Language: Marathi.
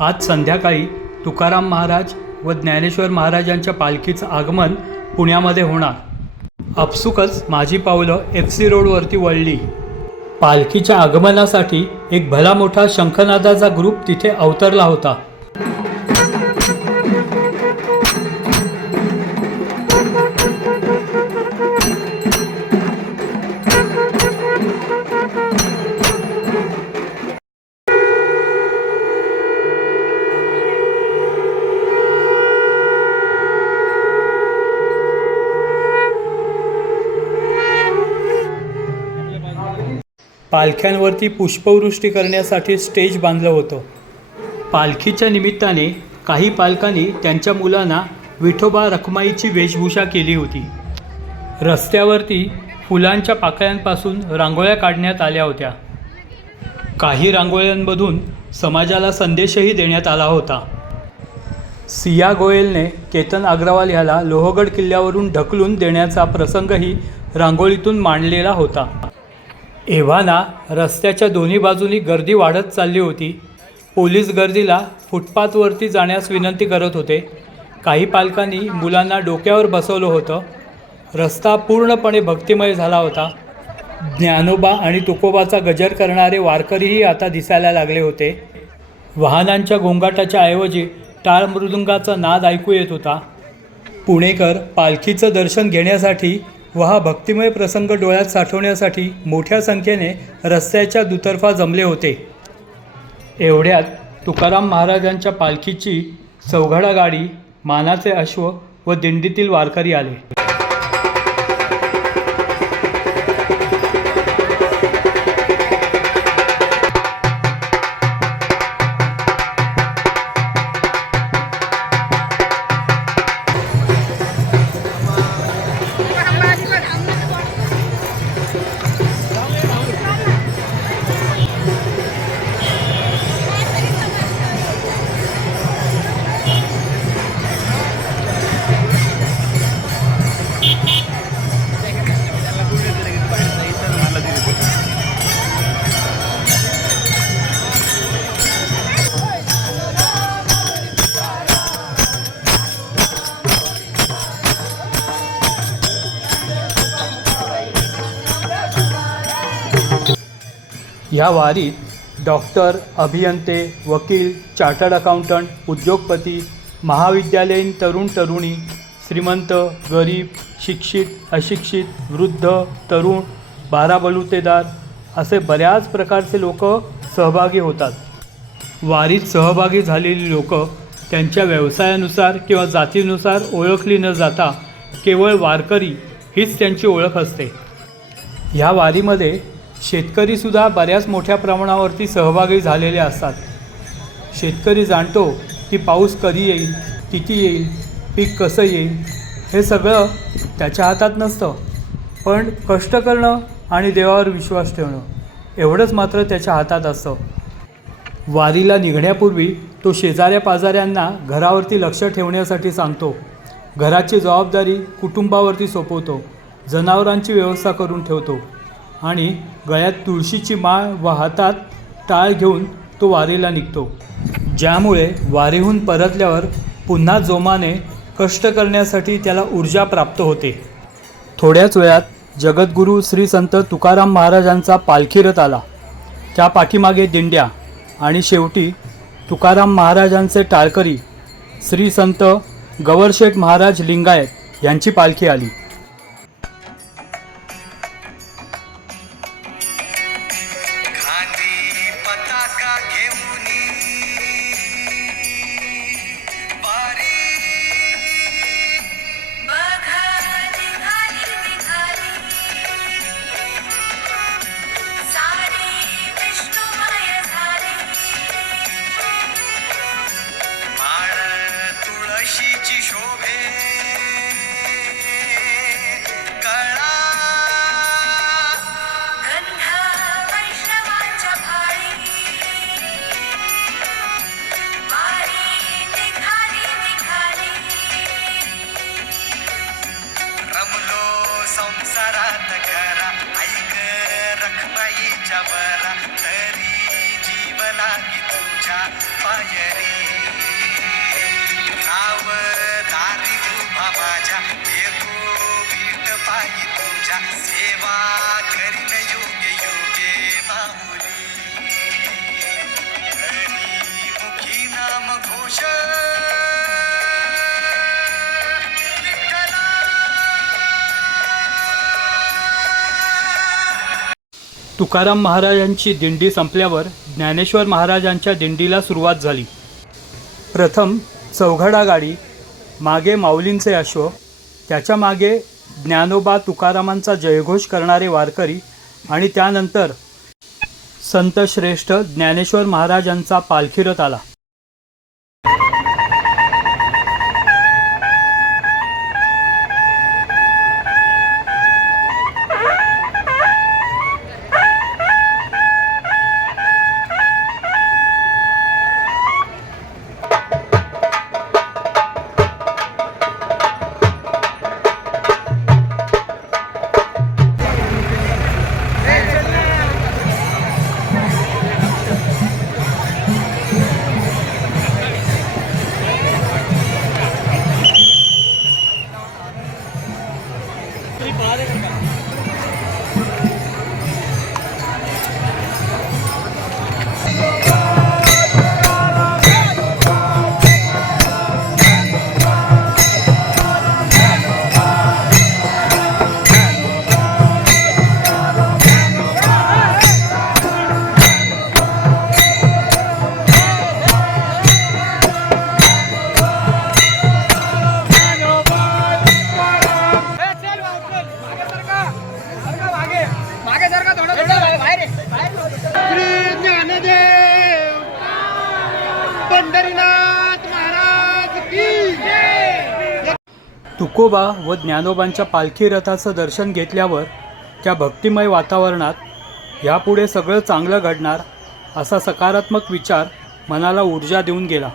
आज संध्याकाळी तुकाराम महाराज व ज्ञानेश्वर महाराजांच्या पालखीचं आगमन पुण्यामध्ये होणार. आपसुकच माझी पावलं FC रोडवरती वळली. पालखीच्या आगमनासाठी एक भला मोठा शंखनादाचा ग्रुप तिथे अवतरला होता. पालख्यांवरती पुष्पवृष्टी करण्यासाठी स्टेज बांधलं होतं. पालखीच्या निमित्ताने काही पालकांनी त्यांच्या मुलांना विठोबा रखुमाईची वेशभूषा केली होती. रस्त्यावरती फुलांच्या पाकळ्यांपासून रांगोळ्या काढण्यात आल्या होत्या. काही रांगोळ्यांमधून समाजाला संदेशही देण्यात आला होता. सिया गोयलने केतन अग्रवाल ह्याला लोहगड किल्ल्यावरून ढकलून देण्याचा प्रसंगही रांगोळीतून मांडलेला होता. एव्हाना रस्त्याच्या दोन्ही बाजूनी गर्दी वाढत चालली होती. पोलीस गर्दीला फुटपाथवरती जाण्यास विनंती करत होते. काही पालकांनी मुलांना डोक्यावर बसवलं होतं. रस्ता पूर्णपणे भक्तिमय झाला होता. ज्ञानोबा आणि तुकोबाचा गजर करणारे वारकरीही आता दिसायला लागले होते. वाहनांच्या गोंगाटाच्या ऐवजी टाळ मृदुंगाचा नाद ऐकू येत होता. पुणेकर पालखीचं दर्शन घेण्यासाठी व हा भक्तिमय प्रसंग डोळ्यात साठवण्यासाठी मोठ्या संख्येने रस्त्याच्या दुतर्फा जमले होते. एवढ्यात तुकाराम महाराजांच्या पालखीची चौघडा गाडी, मानाचे अश्व व दिंडीतील वारकरी आले. या वारीत डॉक्टर, अभियंते, वकील, चार्टर्ड अकाउंटंट, उद्योगपती, महाविद्यालयीन तरुण तरुणी, श्रीमंत, गरीब, शिक्षित, अशिक्षित, वृद्ध, तरुण, बाराबलुतेदार असे बऱ्याच प्रकारचे लोक सहभागी होतात. वारीत सहभागी झालेली लोक त्यांच्या व्यवसायानुसार किंवा जातीनुसार ओळखली न जाता केवळ वारकरी हीच त्यांची ओळख असते. ह्या वारीमध्ये शेतकरीसुद्धा बऱ्याच मोठ्या प्रमाणावरती सहभागी झालेले असतात. शेतकरी जाणतो की पाऊस कधी येईल, किती येईल, पीक कसं येईल हे सगळं त्याच्या हातात नसतं. पण कष्ट करणं आणि देवावर विश्वास ठेवणं एवढंच मात्र त्याच्या हातात असतं. वारीला निघण्यापूर्वी तो शेजाऱ्या पाजाऱ्यांना घरावरती लक्ष ठेवण्यासाठी सांगतो. घराची जबाबदारी कुटुंबावरती सोपवतो. जनावरांची व्यवस्था करून ठेवतो आणि गळ्यात तुळशीची माळ व हातात टाळ घेऊन तो वारीला निघतो. ज्यामुळे वारीहून परतल्यावर पुन्हा जोमाने कष्ट करण्यासाठी त्याला ऊर्जा प्राप्त होते. थोड्याच वेळात जगद्गुरू श्री संत तुकाराम महाराजांचा पालखी रथ आला. त्या पाठीमागे दिंड्या आणि शेवटी तुकाराम महाराजांचे टाळकरी श्री संत गवरशेठ महाराज लिंगायत यांची पालखी आली. बरा तरी जीव लागी तुझ्या पायी मायरी नाव दारी उभा माझ्या येतो वीट पायी तुझ्या सेवा करीन योगे योगे माऊली मुखी नाम घोष विठ्ठला. तुकाराम महाराजांची दिंडी संपल्यावर ज्ञानेश्वर महाराजांच्या दिंडीला सुरुवात झाली. प्रथम चौघडा गाडी, मागे माऊलींचे अश्व, त्याच्या मागे ज्ञानोबा तुकारामांचा जयघोष करणारे वारकरी आणि त्यानंतर संत श्रेष्ठ ज्ञानेश्वर महाराजांचा पालखी रथ आला. तुकोबा व ज्ञानोबांच्या पालखी रथाचं दर्शन घेतल्यावर त्या भक्तिमय वातावरणात यापुढे सगळं चांगलं घडणार असा सकारात्मक विचार मनाला ऊर्जा देऊन गेला.